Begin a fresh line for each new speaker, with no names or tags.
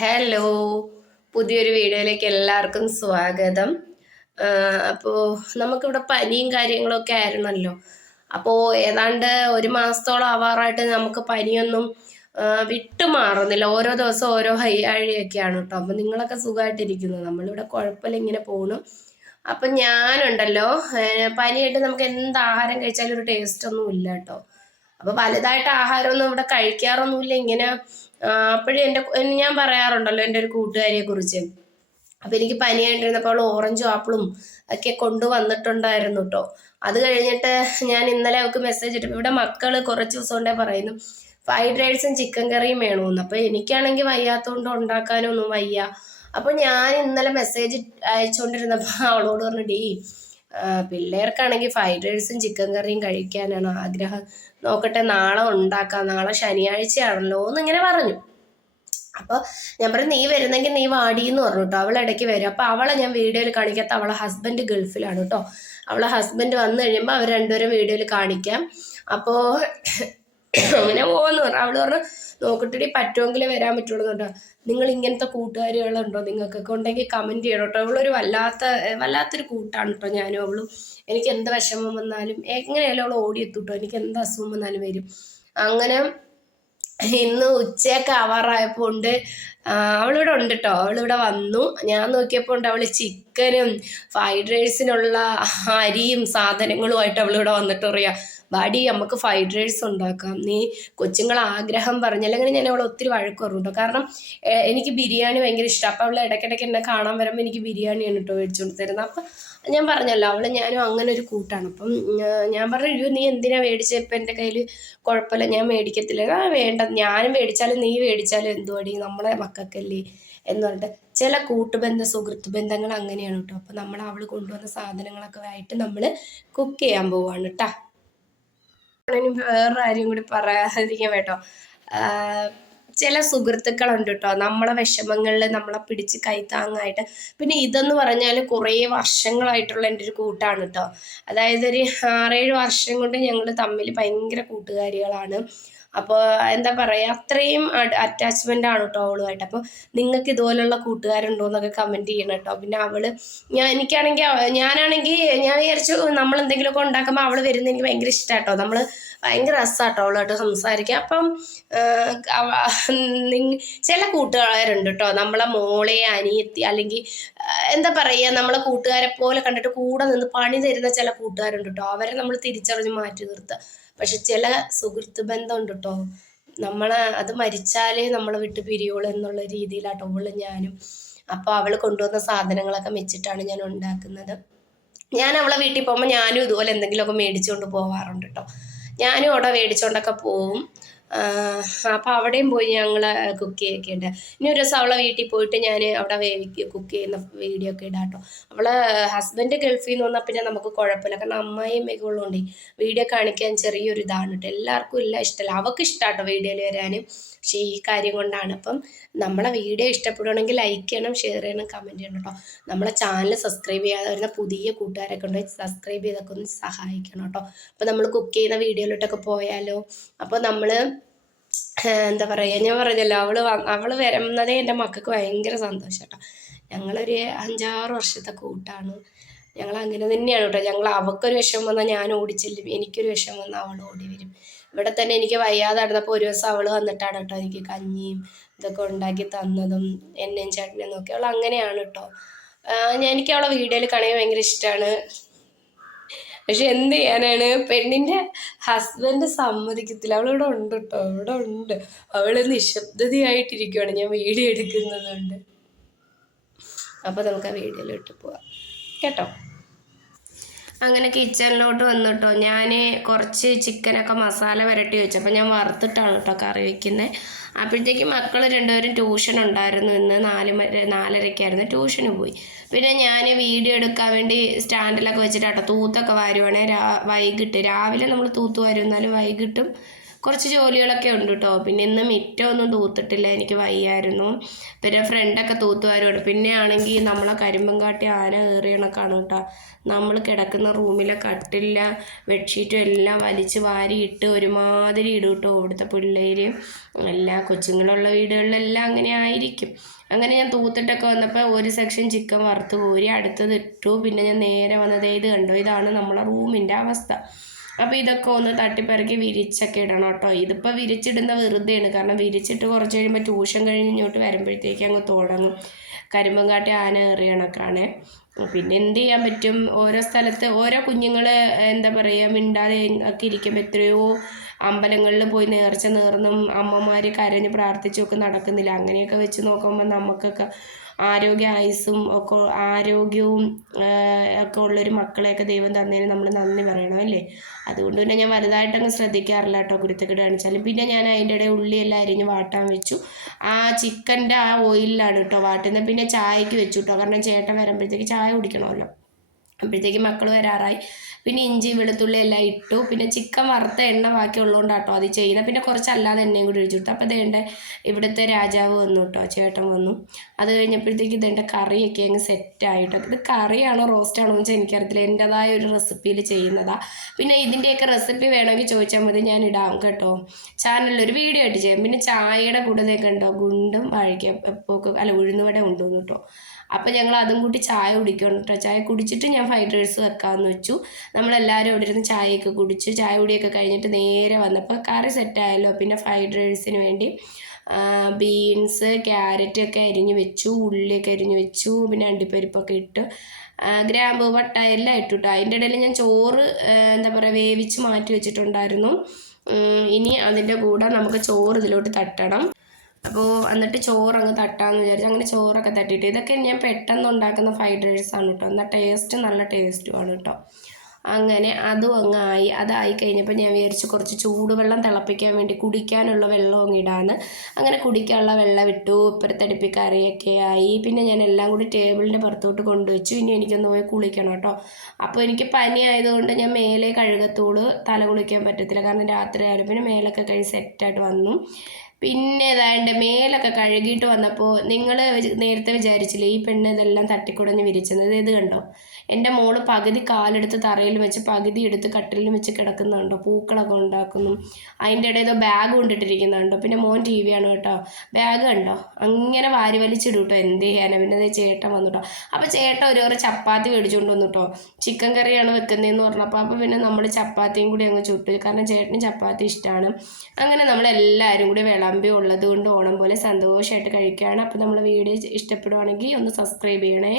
Hello പുതിയൊരു വീഡിയോയിലേക്ക് എല്ലാവർക്കും സ്വാഗതം. അപ്പോൾ നമുക്കിവിടെ പനിയും കാര്യങ്ങളൊക്കെ ആയിരുന്നല്ലോ. അപ്പോൾ ഏതാണ്ട് ഒരു മാസത്തോളം ആവാറായിട്ട് നമുക്ക് പനിയൊന്നും വിട്ടുമാറുന്നില്ല. ഓരോ ദിവസം ഓരോ ഹൈയാഴിയൊക്കെയാണ് കേട്ടോ. അപ്പം നിങ്ങളൊക്കെ സുഖമായിട്ടിരിക്കുന്നു. നമ്മളിവിടെ കുഴപ്പമില്ല ഇങ്ങനെ പോണു. അപ്പം ഞാനുണ്ടല്ലോ പനിയായിട്ട് നമുക്ക് എന്ത് ആഹാരം കഴിച്ചാലും ഒരു ടേസ്റ്റ് ഒന്നും ഇല്ല കേട്ടോ. അപ്പോൾ വലുതായിട്ട് ആഹാരമൊന്നും ഇവിടെ കഴിക്കാറൊന്നുമില്ല. ഇങ്ങനെ അപ്പോഴും എന്റെ ഞാൻ പറയാറുണ്ടല്ലോ എന്റെ ഒരു കൂട്ടുകാരിയെ കുറിച്ച്. അപ്പൊ എനിക്ക് പനിയായിട്ടിരുന്നപ്പോൾ അവൾ ഓറഞ്ചും ആപ്പിളും ഒക്കെ കൊണ്ടുവന്നിട്ടുണ്ടായിരുന്നു കേട്ടോ അത് കഴിഞ്ഞിട്ട് ഞാൻ ഇന്നലെ അവൾക്ക് മെസ്സേജ് ഇട്ടു ഇവിടെ മക്കൾ കുറച്ച് ദിവസം കൊണ്ടേ പറയുന്നു ഫ്രൈഡ് റൈസും ചിക്കൻ കറിയും വേണമെന്ന് അപ്പൊ എനിക്കാണെങ്കിൽ വയ്യാത്തതുകൊണ്ട് ഉണ്ടാക്കാനൊന്നും വയ്യ. അപ്പൊ ഞാൻ ഇന്നലെ മെസ്സേജ് അയച്ചുകൊണ്ടിരുന്നപ്പോൾ അവളോട് പറഞ്ഞു ഡീ പിള്ളേർക്കാണെങ്കിൽ ഫ്രൈഡ് റൈസും ചിക്കൻ കറിയും കഴിക്കാനാണ് ആഗ്രഹം. നോക്കട്ടെ നാളെ ഉണ്ടാക്കാം നാളെ ശനിയാഴ്ചയാണല്ലോ എന്നിങ്ങനെ പറഞ്ഞു. അപ്പോൾ ഞാൻ പറഞ്ഞു നീ വരുന്നെങ്കിൽ നീ വാടി എന്ന് പറഞ്ഞു കേട്ടോ അവൾ ഇടയ്ക്ക് വരും. അപ്പോൾ അവളെ ഞാൻ വീഡിയോയിൽ കാണിക്കാത്ത അവളെ ഹസ്ബൻഡ് ഗൾഫിലാണ് കേട്ടോ അവളെ ഹസ്ബൻഡ് വന്നു കഴിയുമ്പോൾ അവർ രണ്ടുപേരും വീഡിയോയിൽ കാണിക്കാം. അപ്പോൾ അങ്ങനെ പോകുന്നു പറഞ്ഞു. അവൾ പറഞ്ഞു നോക്കട്ടെടി പറ്റുമെങ്കിലേ വരാൻ പറ്റുള്ളൂ കേട്ടോ നിങ്ങൾ ഇങ്ങനത്തെ കൂട്ടുകാരികളുണ്ടോ നിങ്ങൾക്കൊക്കെ ഉണ്ടെങ്കിൽ കമന്റ് ചെയ്യണം കേട്ടോ. അവളൊരു വല്ലാത്ത വല്ലാത്തൊരു കൂട്ടാണ് കേട്ടോ ഞാനും അവളും. എനിക്ക് എന്ത് വിഷമം വന്നാലും എങ്ങനെയാലും അവൾ ഓടിയെത്തും എനിക്ക് എന്ത് അസുഖം വന്നാലും വരും. അങ്ങനെ ഇന്ന് ഉച്ചയൊക്കെ ആ, അവളിവിടെ ഉണ്ട് കേട്ടോ. അവളിവിടെ വന്നു. ഞാൻ നോക്കിയപ്പോൾ ഉണ്ട് അവൾ ചിക്കനും ഫ്രൈഡ് റൈസിനുള്ള അരിയും സാധനങ്ങളുമായിട്ട് അവളിവിടെ വന്നിട്ട് പറയാ വാടി നമുക്ക് ഫ്രൈഡ് റൈസ് ഉണ്ടാക്കാം. നീ കൊച്ചുങ്ങൾ ആഗ്രഹം പറഞ്ഞു അങ്ങനെ ഞാൻ അവളെ ഒത്തിരി വഴക്ക് പറഞ്ഞു കാരണം എനിക്ക് ബിരിയാണി ഭയങ്കര ഇഷ്ടമാണ് അപ്പോൾ അവളെ ഇടയ്ക്കിടയ്ക്ക് എന്നെ കാണാൻ വരുമ്പോൾ എനിക്ക് ബിരിയാണിയാണ് കേട്ടോ മേടിച്ചുകൊണ്ട് തരുന്നത് അപ്പം ഞാൻ പറഞ്ഞല്ലോ അവളെ ഞാനും അങ്ങനെ ഒരു കൂട്ടാണ്. അപ്പം ഞാൻ പറഞ്ഞു അയ്യോ നീ എന്തിനാ മേടിച്ചത് ഇപ്പം എന്റെ കയ്യിൽ കുഴപ്പമില്ല ഞാൻ മേടിക്കത്തില്ല. ആ വേണ്ട ഞാനും മേടിച്ചാലും നീ മേടിച്ചാലും എന്തുവാടി? നമ്മളെ മക്കൾക്കല്ലേ? എന്ന് പറഞ്ഞിട്ട് ചില കൂട്ടുബന്ധ സുഹൃത്ത് ബന്ധങ്ങൾ അങ്ങനെയാണ് കേട്ടോ അപ്പോൾ നമ്മൾ അവൾ കൊണ്ടുവന്ന സാധനങ്ങളൊക്കെ ആയിട്ട് നമ്മൾ കുക്ക് ചെയ്യാൻ പോവാണ് കേട്ടോ ഇനി വേറൊരു കാര്യം കൂടി പറയാതിരിക്കാൻ കേട്ടോ ചില സുഹൃത്തുക്കളുണ്ട് കേട്ടോ നമ്മളെ വിഷമങ്ങളിൽ നമ്മളെ പിടിച്ച് കൈത്താങ്ങായിട്ട് പിന്നെ ഇതെന്ന് പറഞ്ഞാൽ കുറേ വർഷങ്ങളായിട്ടുള്ള എന്റെ ഒരു കൂട്ടാണ് കേട്ടോ അതായത് ഒരു ആറേഴ് വർഷം കൊണ്ട് ഞങ്ങൾ തമ്മിൽ ഭയങ്കര കൂട്ടുകാരികളാണ്. അപ്പോൾ എന്താ പറയുക അത്രയും അറ്റാച്ച്മെന്റ് ആണ് കേട്ടോ അവളുമായിട്ട്. അപ്പോൾ നിങ്ങൾക്ക് ഇതുപോലുള്ള കൂട്ടുകാരുണ്ടോ എന്നൊക്കെ കമന്റ് ചെയ്യണം കേട്ടോ പിന്നെ അവൾ ഞാൻ എനിക്കാണെങ്കിൽ ഞാനാണെങ്കിൽ ഞാൻ വിചാരിച്ചു നമ്മൾ എന്തെങ്കിലുമൊക്കെ ഉണ്ടാക്കുമ്പോൾ അവൾ വരുന്നത് എനിക്ക് ഭയങ്കര ഇഷ്ടമാട്ടോ നമ്മൾ ഭയങ്കര രസമാട്ടോ അവളുമായിട്ട് സംസാരിക്കുക അപ്പം ചില കൂട്ടുകാരുണ്ട് കേട്ടോ നമ്മളെ മോളെ അനിയത്തി അല്ലെങ്കിൽ എന്താ പറയുക നമ്മളെ കൂട്ടുകാരെ പോലെ കണ്ടിട്ട് കൂടെ നിന്ന് പണി തരുന്ന ചില കൂട്ടുകാരുണ്ട് കേട്ടോ അവരെ നമ്മൾ തിരിച്ചറിഞ്ഞ് മാറ്റി നിർത്തുക പക്ഷെ ചില സുഹൃത്ത് ബന്ധമുണ്ട് കേട്ടോ നമ്മളെ അത് മരിച്ചാലേ നമ്മളെ വിട്ട് പിരിയുള്ളൂ എന്നുള്ള രീതിയിലാട്ടോ അവൾ ഞാനും. അപ്പോൾ അവൾ കൊണ്ടുവന്ന സാധനങ്ങളൊക്കെ വെച്ചിട്ടാണ് ഞാൻ ഉണ്ടാക്കുന്നത്. ഞാൻ അവളെ വീട്ടിൽ പോകുമ്പോൾ ഞാനും ഇതുപോലെ എന്തെങ്കിലുമൊക്കെ മേടിച്ചുകൊണ്ട് പോവാറുണ്ട് കേട്ടോ ഞാനും അവിടെ മേടിച്ചുകൊണ്ടൊക്കെ പോവും. അപ്പോൾ അവിടെയും പോയി ഞങ്ങൾ കുക്ക് ചെയ്യൊക്കെ ഉണ്ട്. ഇനി ഒരു ദിവസം അവളെ വീട്ടിൽ പോയിട്ട് ഞാൻ അവിടെ വേവിക്ക് കുക്ക് ചെയ്യുന്ന വീഡിയോ ഒക്കെ ഇടാം കേട്ടോ അവളെ ഹസ്ബൻഡ് ഗൾഫിൽ നിന്ന് വന്നാൽ പിന്നെ നമുക്ക് കുഴപ്പമില്ല. കാരണം അമ്മായിയും മികളുണ്ട് വീഡിയോ കാണിക്കാൻ ചെറിയൊരു ഇതാണ് കേട്ടോ എല്ലാവർക്കും ഇല്ല ഇഷ്ടമല്ല അവൾക്ക് ഇഷ്ടമാട്ടോ വീഡിയോയിൽ വരാനും. പക്ഷേ ഈ കാര്യം കൊണ്ടാണ്. അപ്പം നമ്മളെ വീഡിയോ ഇഷ്ടപ്പെടുകയാണെങ്കിൽ ലൈക്ക് ചെയ്യണം ഷെയർ ചെയ്യണം കമന്റ് ചെയ്യണം കേട്ടോ നമ്മളെ ചാനൽ സബ്സ്ക്രൈബ് ചെയ്യാതെ വരുന്ന പുതിയ കൂട്ടുകാരൊക്കെ ഉണ്ടെങ്കിൽ സബ്സ്ക്രൈബ് ചെയ്തൊക്കെ ഒന്ന് സഹായിക്കണം കേട്ടോ അപ്പോൾ നമ്മൾ കുക്ക് ചെയ്യുന്ന വീഡിയോയിലോട്ടൊക്കെ പോയാലോ. അപ്പോൾ നമ്മൾ എന്താ പറയുക ഞാൻ പറഞ്ഞല്ലോ അവൾ അവൾ വരുന്നതേ എന്റെ മക്കൾക്ക് ഭയങ്കര സന്തോഷം കേട്ടോ ഞങ്ങളൊരു അഞ്ചാറ് വർഷത്തെ കൂട്ടാണ്. ഞങ്ങൾ അങ്ങനെ തന്നെയാണ് കേട്ടോ. ഞങ്ങൾ അവൾക്കൊരു വിഷമം വന്നാൽ ഞാൻ ഓടിച്ചെല്ലും എനിക്കൊരു വിഷമം വന്നാൽ അവൾ ഓടി വരും. ഇവിടെ തന്നെ എനിക്ക് വയ്യാതെ നടന്നപ്പോൾ ഒരു ദിവസം അവൾ വന്നിട്ടാണ് കേട്ടോ എനിക്ക് കഞ്ഞിയും ഇതൊക്കെ ഉണ്ടാക്കി തന്നതും എന്നെയും ചേട്ടനെയും നോക്കി അവൾ അങ്ങനെയാണ് കേട്ടോ. എനിക്ക് അവളെ വീഡിയോയിൽ കാണാൻ ഭയങ്കര ഇഷ്ടമാണ് പക്ഷെ എന്ത് ചെയ്യാനാണ്? പെണ്ണിന്റെ ഹസ്ബൻഡ് സമ്മതിക്കത്തില്ല. അവളിവിടെ ഉണ്ട് കേട്ടോ ഇവിടെ ഉണ്ട്. അവൾ നിശബ്ദതയായിട്ടിരിക്കുവാണ്. ഞാൻ വീഡിയോ എടുക്കുന്നത് കൊണ്ട് അപ്പൊ നമുക്ക് ആ വീഡിയോയിലോട്ട് പോവാം. കേട്ടോ? അങ്ങനെ കിച്ചണിലോട്ട് വന്നിട്ടോ. ഞാൻ കുറച്ച് ചിക്കനൊക്കെ മസാല വരട്ടി വെച്ചു. അപ്പോൾ ഞാൻ വറുത്തിട്ടാണ് കേട്ടോ കറി വയ്ക്കുന്നത് അപ്പോഴത്തേക്ക് മക്കൾ രണ്ടുപേരും ട്യൂഷൻ ഉണ്ടായിരുന്നു. ഇന്ന് നാല് നാലരക്കായിരുന്നു ട്യൂഷന് പോയി. പിന്നെ ഞാൻ വീഡിയോ എടുക്കാൻ വേണ്ടി സ്റ്റാൻഡിലൊക്കെ വെച്ചിട്ടാട്ടോ തൂത്തൊക്കെ വാരുവാണേ. രാ വൈകിട്ട് രാവിലെ നമ്മൾ തൂത്ത് വാരുന്നാലും വൈകിട്ടും കുറച്ച് ജോലികളൊക്കെ ഉണ്ട് കേട്ടോ പിന്നെ ഇന്ന് മിറ്റമൊന്നും തൂത്തിട്ടില്ല എനിക്ക് വയ്യായിരുന്നു. പിന്നെ ഫ്രണ്ടൊക്കെ തൂത്തുവാരുണ്ട്. പിന്നെ ആണെങ്കിൽ നമ്മളെ കരിമ്പങ്കാട്ടി ആന ഏറിയണക്കാണ് കേട്ടോ നമ്മൾ കിടക്കുന്ന റൂമിലെ കട്ടില്ല ബെഡ്ഷീറ്റും എല്ലാം വലിച്ച് വാരിയിട്ട് ഒരുമാതിരി ഇടും കേട്ടോ ഇവിടുത്തെ പിള്ളേർ എല്ലാ കൊച്ചുങ്ങളുള്ള വീടുകളിലെല്ലാം അങ്ങനെ ആയിരിക്കും. അങ്ങനെ ഞാൻ തൂത്തിട്ടൊക്കെ വന്നപ്പോൾ ഒരു സെക്ഷൻ ചിക്കൻ വറുത്ത് കോരി അടുത്തത് ഇട്ടു. പിന്നെ ഞാൻ നേരെ വന്നത് ഇത് കണ്ടോ? ഇതാണ് നമ്മളെ റൂമിന്റെ അവസ്ഥ. അപ്പോൾ ഇതൊക്കെ ഒന്ന് തട്ടിപ്പറക്കി വിരിച്ചൊക്കെ ഇടണം കേട്ടോ. ഇതിപ്പോൾ വിരിച്ചിടുന്ന വെറുതെയാണ്. കാരണം വിരിച്ചിട്ട് കുറച്ച് കഴിയുമ്പോൾ ട്യൂഷൻ കഴിഞ്ഞ് ഇങ്ങോട്ട് വരുമ്പോഴത്തേക്ക് അങ്ങ് തുടങ്ങും. കരിമ്പങ്കാട്ടി ആന എറിയണക്കാണ് പിന്നെ എന്ത് ചെയ്യാൻ പറ്റും? ഓരോ സ്ഥലത്ത് ഓരോ കുഞ്ഞുങ്ങൾ എന്താ പറയുക മിണ്ടാതെ ഒക്കെ ഇരിക്കുമ്പോൾ എത്രയോ അമ്പലങ്ങളിൽ പോയി നേർച്ച നേർന്നും അമ്മമാർ കരഞ്ഞ് പ്രാർത്ഥിച്ചൊക്കെ നടക്കുന്നില്ല. അങ്ങനെയൊക്കെ വെച്ച് നോക്കുമ്പോൾ നമുക്കൊക്കെ ആരോഗ്യ ആയുസ്സും ഒക്കെ ആരോഗ്യവും ഒക്കെ ഉള്ളൊരു മക്കളെയൊക്കെ ദൈവം തന്നതിന് നമ്മൾ നന്ദി പറയണം അല്ലേ? അതുകൊണ്ട് തന്നെ ഞാൻ വലുതായിട്ടങ്ങ് ശ്രദ്ധിക്കാറില്ല കേട്ടോ കുരുത്തക്കേട് കാണിച്ചാലും. പിന്നെ ഞാൻ അതിന്റെ ഇടയിൽ ഉള്ളിയെല്ലാം അരിഞ്ഞ് വാട്ടാൻ വെച്ചു. ആ ചിക്കന്റെ ആ ഓയിലാണ് കേട്ടോ വാട്ടുന്നത്. പിന്നെ ചായക്ക് വെച്ചു കേട്ടോ. കാരണം ചേട്ടൻ വരുമ്പോഴത്തേക്ക് ചായ കുടിക്കണമല്ലോ. അപ്പോഴത്തേക്ക് മക്കൾ വരാറായി. പിന്നെ ഇഞ്ചി വെളുത്തുള്ളി എല്ലാം ഇട്ടു. പിന്നെ ചിക്കൻ വറുത്ത എണ്ണ ബാക്കി ഉള്ളതുകൊണ്ട് കേട്ടോ അത് ചെയ്യുന്നത്. പിന്നെ കുറച്ച് അല്ലാതെ എണ്ണയും കൂടി ഒഴിച്ചു കൊടുത്തു. അപ്പോൾ ഇതേണ്ട ഇവിടുത്തെ രാജാവ് വന്നു കേട്ടോ. ചേട്ടൻ വന്നു. അത് കഴിഞ്ഞപ്പോഴത്തേക്ക് ഇതേണ്ട കറിയൊക്കെ അങ്ങ് സെറ്റായിട്ടോ. ഇത് കറിയാണോ റോസ്റ്റാണോ എന്ന് വെച്ചാൽ എനിക്കറിയത്തില്ല. എന്റെതായ ഒരു റെസിപ്പിയിൽ ചെയ്യുന്നതാ. പിന്നെ ഇതിന്റെയൊക്കെ റെസിപ്പി വേണമെങ്കിൽ ചോദിച്ചാൽ മതി. ഞാൻ ഇടാം കേട്ടോ. ചാനലിൽ ഒരു വീഡിയോ ആയിട്ട് ചെയ്യാം. പിന്നെ ചായയുടെ കൂടെ ഉണ്ടോ ഗുണ്ടും വാഴിക്കപ്പൊക്കെ അല്ല ഉഴുന്നുവട ഉണ്ടോന്ന് കേട്ടോ. അപ്പോൾ ഞങ്ങൾ അതും കൂട്ടി ചായ കുടിക്കണം കേട്ടോ ചായ കുടിച്ചിട്ട് ഞാൻ ഫ്രൈഡ് റൈസ് വെക്കാമെന്ന് വെച്ചു. നമ്മളെല്ലാവരും അവിടെ ഇരുന്ന് ചായയൊക്കെ കുടിച്ചു. ചായ കുടിയൊക്കെ കഴിഞ്ഞിട്ട് നേരെ വന്നപ്പോൾ കറി സെറ്റായല്ലോ പിന്നെ ഫ്രൈഡ് റൈസിന് വേണ്ടി ബീൻസ് ക്യാരറ്റ് ഒക്കെ അരിഞ്ഞ് വെച്ചു. ഉള്ളിയൊക്കെ അരിഞ്ഞ് വെച്ചു. പിന്നെ അണ്ടിപ്പരിപ്പൊക്കെ ഇട്ട്. ഗ്രാമ്പ് പട്ട എല്ലാം ഇട്ടു കേട്ടോ അതിന്റെ ഇടയിൽ ഞാൻ ചോറ് എന്താ പറയുക വേവിച്ച് മാറ്റി വെച്ചിട്ടുണ്ടായിരുന്നു. ഇനി അതിന്റെ കൂടെ നമുക്ക് ചോറ് ഇതിലോട്ട് തട്ടണം. അപ്പോൾ എന്നിട്ട് ചോറ് അങ്ങ് തട്ടാന്ന് വിചാരിച്ചു അങ്ങനെ ചോറൊക്കെ തട്ടിയിട്ട്. ഇതൊക്കെ ഞാൻ പെട്ടെന്ന് ഉണ്ടാക്കുന്ന ഫ്രൈഡ് റൈസ് ആണ് കേട്ടോ എന്നാൽ ടേസ്റ്റ് നല്ല ടേസ്റ്റുമാണ് കേട്ടോ അങ്ങനെ അതും അങ്ങ് ആയി. അതായി കഴിഞ്ഞപ്പോൾ ഞാൻ വിചാരിച്ചു കുറച്ച് ചൂടുവെള്ളം തിളപ്പിക്കാൻ വേണ്ടി കുടിക്കാനുള്ള വെള്ളം അങ്ങ് ഇടാന്ന്. അങ്ങനെ കുടിക്കാനുള്ള വെള്ളം ഇട്ടു ഇപ്പുറത്തടുപ്പി കറിയൊക്കെ ആയി. പിന്നെ ഞാൻ എല്ലാം കൂടി ടേബിളിന്റെ പുറത്തോട്ട് കൊണ്ടുവച്ചു. ഇനി എനിക്കൊന്ന് പോയി കുളിക്കണം കേട്ടോ അപ്പോൾ എനിക്ക് പനി ആയതുകൊണ്ട് ഞാൻ മേലെ കഴുകത്തോൾ തല കുളിക്കാൻ പറ്റത്തില്ല. കാരണം രാത്രി ആയാലും പിന്നെ മേലൊക്കെ കഴിഞ്ഞ് സെറ്റായിട്ട് വന്നു. പിന്നെ ഏതാണ്ട് മേലൊക്കെ കഴുകിയിട്ട് വന്നപ്പോൾ നിങ്ങൾ നേരത്തെ വിചാരിച്ചില്ലേ ഈ പെണ്ണ് ഇതെല്ലാം തട്ടിക്കുടഞ്ഞ് വിരിച്ചത്? ഇത് കണ്ടോ? എന്റെ മോൾ പകുതി കാലെടുത്ത് തറയിൽ വെച്ച് പകുതി എടുത്ത് കട്ടിലിൽ വെച്ച് കിടക്കുന്നുണ്ടോ പൂക്കളൊക്കെ ഉണ്ടാക്കുന്നു. അതിന്റെ ഇടയിൽ ബാഗ് കൊണ്ടിട്ടിരിക്കുന്നുണ്ടോ പിന്നെ മോൻ ടി വി ആണ് കേട്ടോ. ബാഗ് കണ്ടോ? അങ്ങനെ വാരി വലിച്ചിടും കേട്ടോ. എന്ത് ചെയ്യാനാണ് പിന്നെ ചേട്ടൻ വന്നു കേട്ടോ. അപ്പോൾ ചേട്ടൻ ഒരു കുറേ ചപ്പാത്തി മേടിച്ചുകൊണ്ട് വന്നു കേട്ടോ. ചിക്കൻ കറിയാണ് വെക്കുന്നതെന്ന് പറഞ്ഞപ്പോൾ അപ്പോൾ പിന്നെ നമ്മൾ ചപ്പാത്തിയും കൂടി അങ്ങ് ചുട്ടു. കാരണം ചേട്ടന് ചപ്പാത്തി ഇഷ്ടമാണ്. അങ്ങനെ നമ്മളെല്ലാവരും കൂടി വിളമ്പി ഉള്ളത് കൊണ്ട് ഓണം പോലെ സന്തോഷമായിട്ട് കഴിക്കുകയാണ്. അപ്പോൾ നമ്മൾ വീഡിയോ ഇഷ്ടപ്പെടുവാണെങ്കിൽ ഒന്ന് സബ്സ്ക്രൈബ് ചെയ്യണേ.